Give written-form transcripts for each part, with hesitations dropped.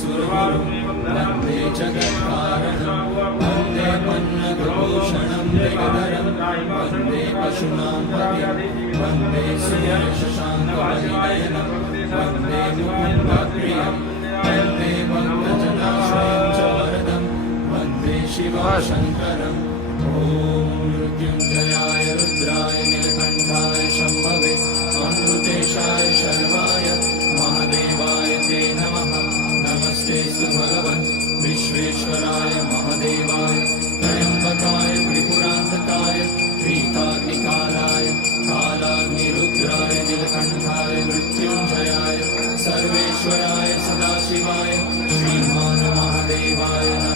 सुरगुरुं वन्दे जगत्कारणं वन्दे पन्नगभूषणं मृगधरं वन्दे पशूनां पतिं वन्दे सूर्यशशाङ्कवैनयनं वन्दे मुकुन्दप्रियं वन्दे भक्तजनाश्रयं च वरदं वन्दे शिवशङ्करम् ॐ मृत्युञ्जयाय रुद्राय नीलकण्ठाय शम्भवे अमृतेशाय शर्वाय महादेवाय ते नमः नमस्तेऽस्तु भगवन् विश्वेश्वराय महादेवाय त्र्यम्बकाय त्रिपुरान्तकाय त्रिकाग्निकालाय कालाग्निरुद्राय नीलकण्ठाय मृत्युञ्जयाय सर्वेश्वराय सदाशिवाय श्रीमान महादेवाय नमः।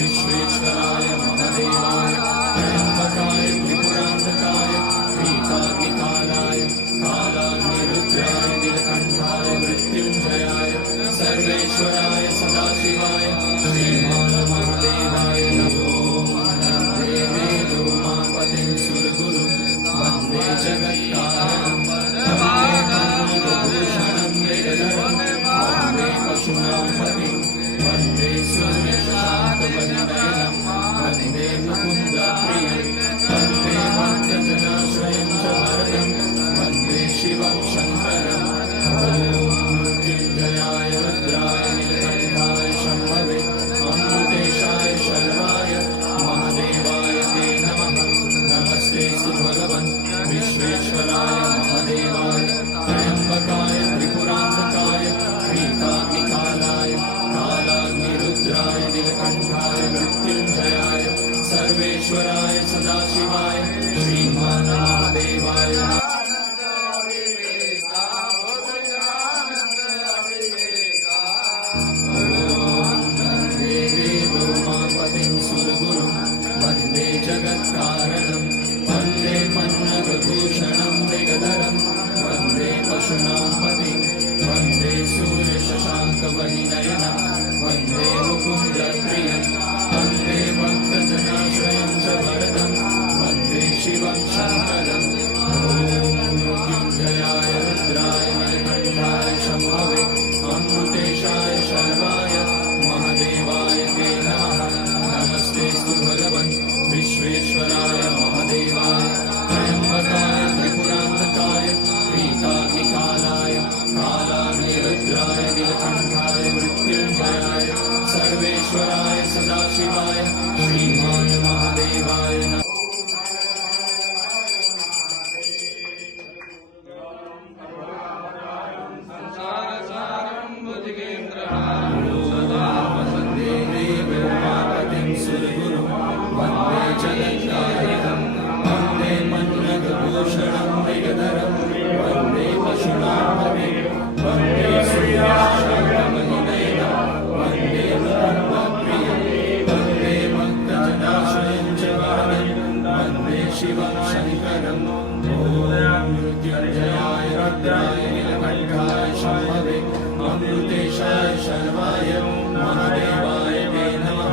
विश्वेश्वराय महादेवाय त्र्यम्बकाय त्रिपुरान्तकाय त्रिकाग्निकालाय कालाग्निरुद्राय नीलकण्ठाय मृत्युञ्जयाय सर्वेश्वराय सदाशिवाय श्रीमान महादेवाय नमो। वन्दे उमापतिं सुरगुरुं वन्दे जगत्कारणं वन्दे पन्नगभूषणं मृगधरं वन्दे पशूनां पतिं वन्दे सूर्यशशाङ्कवैनयनं वन्दे मुकुन्दप्रियं वन्दे भक्तजनाश्रयं च वरदं वन्दे शिवं शङ्करम् ॐ मृत्युञ्जयाय रुद्राय नीलकण्ठाय शम्भवे अमृतेशाय शर्वाय महादेवाय ते नमः नमस्तेऽस्तु भगवन् विश्वेश्वराय महादेवाय त्र्यम्बकाय त्रिपुरान्तकाय त्रिकाग्निकालाय कालाग्निरुद्राय नीलकण्ठाय मृत्युञ्जयाय सर्वेश्वराय सदाशिवाय श्रीमान महादेवाय नमः। उमापतिं सुरगुरुं वन्दे जगत्कारणं वन्दे पन्नगभूषणं मृगधरं वन्दे पशूनां पतिं वन्दे सूर्यशशाङ्कवैनयनं वन्दे मुकुन्दप्रियं वन्दे भक्तजनाश्रयं च वरदं वन्दे शिवं शङ्करम् ॐ मृत्युञ्जयाय रुद्राय नीलकण्ठाय शम्भवे अमृतेशाय शर्वाय महादेवाय ते नमः नमस्तेऽस्तु भगवन् विश्वेश्वराय महादेवाय त्र्यम्बकाय त्रिपुरान्तकाय त्रिकाग्निकालाय कालाग्निरुद्राय नीलकण्ठाय मृत्युञ्जयाय सर्वेश्वराय सदाशिवाय श्रीमान महादेवाय नमः। सुरगुरुं वन्दे जगत्कारणं वन्दे पन्नगभूषणं मृगधरं वन्दे पशूनां पतिं वन्दे सूर्यशशाङ्कवैनयनं वन्दे मुकुन्दप्रियं वन्दे भक्तजनाश्रयं च वरदं वन्दे शिवं शङ्करम् ॐ मृत्युञ्जयाय रुद्राय नीलकण्ठाय शम्भवे अमृतेशाय शर्वाय महादेवाय ते नमः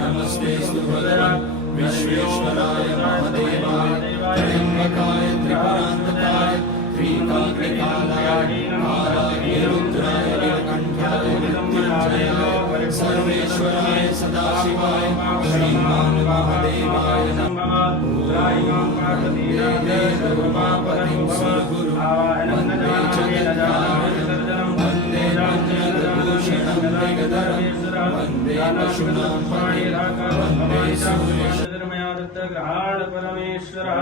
नमस्तेऽस्तु भगवन् विश्वेश्वराय महादेवाय त्र्यम्बकाय त्रिपुरान्तकाय त्रिकाग्निकालाय कालाग्निरुद्राय नीलकण्ठाय मृत्युञ्जयाय सर्वेश्वराय सदाशिवाय श्रीमान महादेवाय नमः। वन्दे उमापतिं सुरगुरुं वन्दे जगत्कारणं वन्दे पन्नगभूषणं मृगधरं वन्दे पशूनां पतिं वन्दे सूर्यशशाङ्कवैनयनं परमेश्वरः